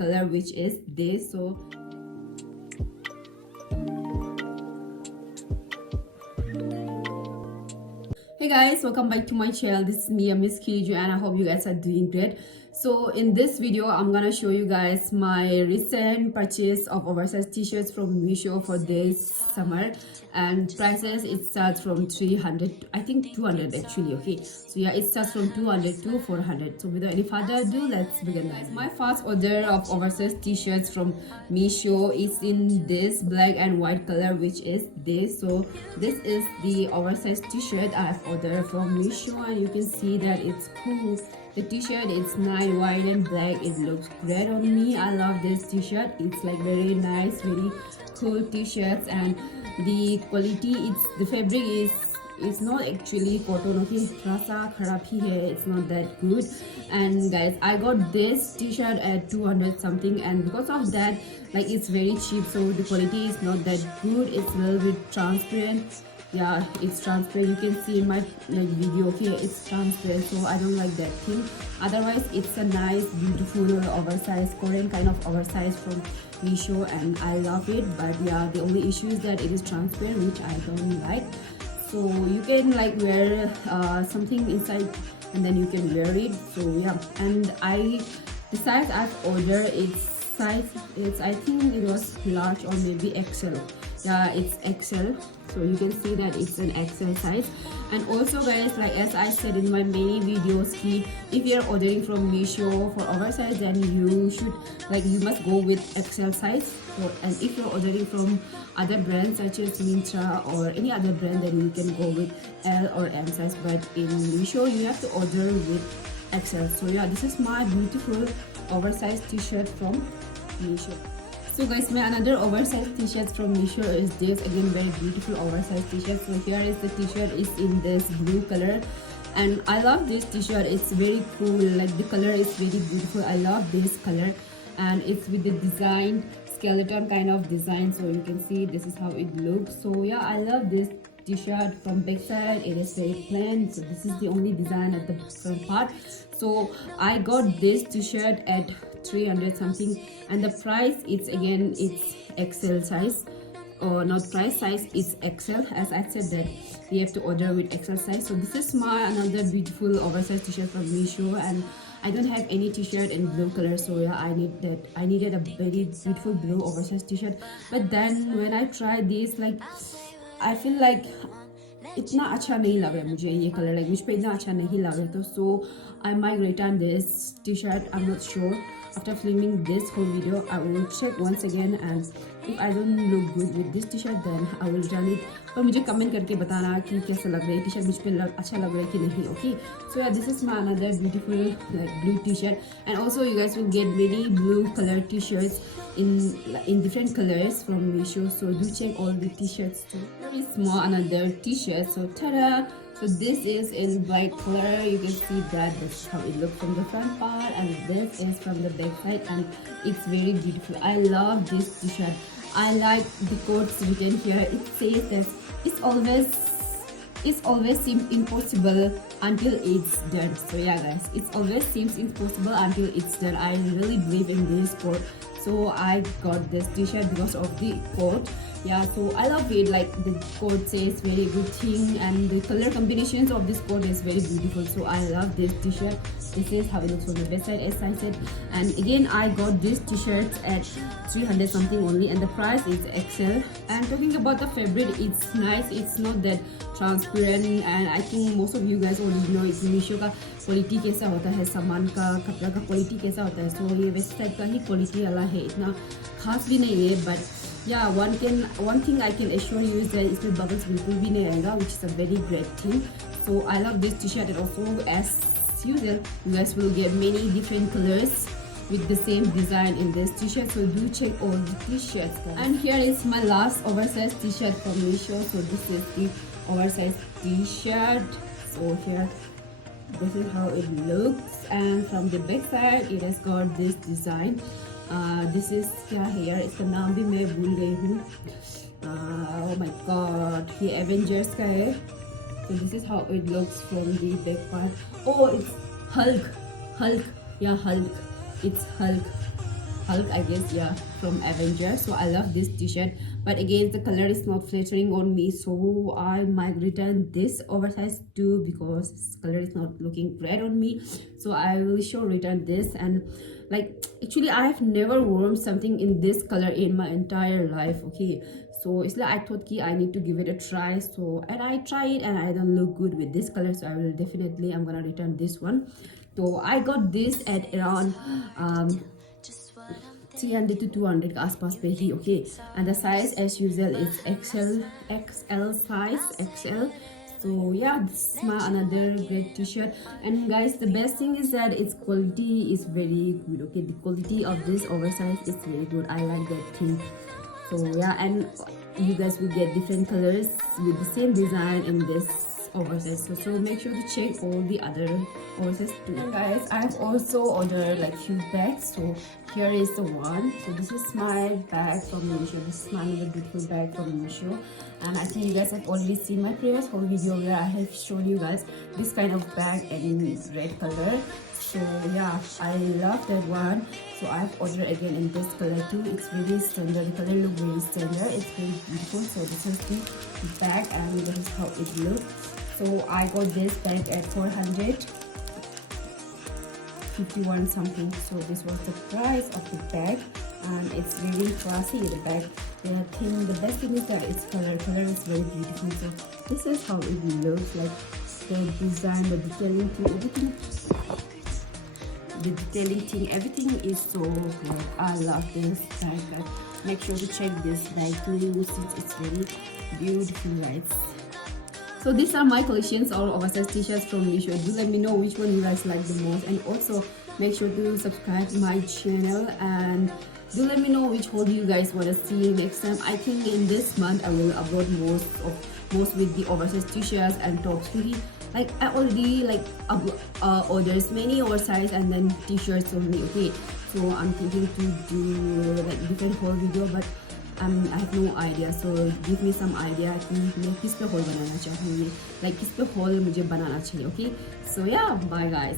color, which is this. So hey guys, welcome back to my channel. This is me, Miss Kiju, and I hope you guys are doing great. So in this video I'm gonna show you guys my recent purchase of oversized t-shirts from Meesho for this summer, and prices it starts from 300, I think 200 actually. Okay, so yeah, it starts from 200 to 400. So without any further ado, let's begin, guys. My first order of oversized t-shirts from Meesho is in this black and white color, which is this. So this is the oversized t-shirt I've ordered from Meesho, and you can see that it's cool. The t-shirt is nice, white and black. It looks great on me. I love this t-shirt. It's like very nice, very cool t-shirts, and the quality, the fabric is not actually cotton. Okay, थोड़ा सा खराब ही है. It's not that good. And guys, I got this t-shirt at 200 something, and because of that, like, it's very cheap. So the quality is not that good. It's a little bit transparent. Yeah, it's transparent. You can see in my video. Okay, it's transparent, so I don't like that thing. Otherwise, it's a nice, beautiful, oversized Korean kind of oversized from Meesho, and I love it. But yeah, the only issue is that it is transparent, which I don't like. So you can like wear something inside, and then you can wear it. So yeah, and the size I've ordered, its size, I think it was large or maybe XL. Yeah, it's XL. So you can see that it's an XL size. And also guys, like as I said in my many videos, if you're ordering from Meesho for oversized, then you must go with XL size. So, and if you're ordering from other brands such as Myntra or any other brand, then you can go with L or M size. But in Meesho, you have to order with XL. So yeah, this is my beautiful oversized t-shirt from Meesho. So guys, my another oversized t-shirt from Meesho is this. Again, very beautiful oversized t-shirt. So here is the t-shirt, is in this blue color, and I love this t-shirt. It's very cool. Like, the color is very beautiful. I love this color, and it's with the design, skeleton kind of design. So you can see this is how it looks. So yeah, I love this t-shirt. From backside, it is very plain. So this is the only design at the front part. So I got this t-shirt at 300 something, and the price, it's XL size, or not price size, it's XL. As I said that we have to order with XL size. So this is my another beautiful oversized t-shirt from Meesho, and I don't have any t-shirt in blue color. So yeah, I needed a very beautiful blue oversized t-shirt. But then when I tried this, like, I feel like इतना अच्छा नहीं लग रहा है मुझे ये colour. Like मुझ पे इतना अच्छा नहीं लग रहा था. So I might return this t-shirt. I'm not sure. After filming this whole video, I will check once again, and if I don't look good with this t-shirt, then I will return it. और मुझे comment करके बताना कि कैसा लग रहा है T-shirt, मुझ पे अच्छा लग रहा है कि नहीं. Okay, so yeah, this is my another beautiful blue t-shirt, and also you guys will get many blue color t-shirts in different colors from Meesho. So do check all the t-shirts too. Here is more another t-shirt. So ta-da! So this is in black color. You can see that this is how it looks from the front part, and this is from the back side, and it's very beautiful. I love this t-shirt. I like the quotes written here. It says that it's always seems impossible until it's done. So yeah guys, it always seems impossible until it's done. I really believe in this quote. So I got this t-shirt because of the quote. Yeah, so I love it. Like, the quote says very good thing, and the color combinations of this quote is very beautiful. So I love this t-shirt. This is how it looks from the best side, as I said. And again, I got this t-shirt at 300 something only, and the price is XL. And talking about the fabric, it's nice. It's not that transparent, and I think most of you guys already know it's Meesho का quality कैसा होता है, सामान का, कपड़ा का quality कैसा होता है. सो ये वेस्ट टाइप का ही क्वालिटी वाला है, इतना खास भी नहीं है. But yeah, one thing I can assure you is that इसमें bubbles बिल्कुल भी नहीं आएगा, which is a very great thing. So I love this t-shirt, and also as usual, you guys will get many different colors with the same design in this t-shirt. So do check all the t-shirts, guys. And here is my last oversized t-shirt from Meesho. So this is the oversized t-shirt. So here, this is how it looks, and from the back side, it has got this design. This is क्या है यार, इसका नाम भी मैं भूल गई हूँ. Oh my god, ये Avengers का है. So this is how it looks from the back part. Oh, it's Hulk. Yeah, Hulk. It's Hulk. Hulk, I guess, yeah, from Avengers. So I love this t-shirt, but again the color is not flattering on me, so I might return this oversized too because this color is not looking great on me. So I will sure return this. And like, actually I have never worn something in this color in my entire life, okay? So it's like I thought I need to give it a try. So, and I tried it and I don't look good with this color, so I will definitely, I'm gonna return this one. So I got this at around 300 to 200 के आसपास पे ही, okay? And the size as usual is XL size, XL. So yeah, this is my another great t-shirt. And guys, the best thing is that its quality is very good, okay? The quality of this oversized is very good. I like that thing. So yeah, and you guys will get different colors with the same design in this oversized. So make sure to check all the other oversized too. And guys, I've also ordered like few bags. So here is the one. So this is my bag from Meesho. This is my another beautiful bag from Meesho. And I think you guys have already seen my previous whole video where I have shown you guys this kind of bag in red color. So yeah, I love that one. So I've ordered again in this color too. It's really standard. The color looks very standard. It's very beautiful. So this is the bag and this is how it looks. So I got this bag at 451 something. So this was the price of the bag, and it's really classy. The bag. The best thing is that its color is very beautiful. So this is how it looks like. The design, the detailing thing, everything. The detailing thing, everything is so good. I love this bag. Make sure to check this bag too, since it's very beautiful, guys. So these are my collections, all oversized t-shirts from Meesho. Do let me know which one you guys like the most, and also make sure to subscribe to my channel, and do let me know which haul you guys want to see next time. I think in this month I will upload most with the oversized t-shirts and tops. Really, like I already like orders many oversized and then t-shirts only, okay? So I'm thinking to do like different haul video, but I have no idea. So give me some idea कि मैं किस पे haul बनाना चाहूँगी, like किस पे haul मुझे बनाना चाहिए, okay? So yeah, bye guys.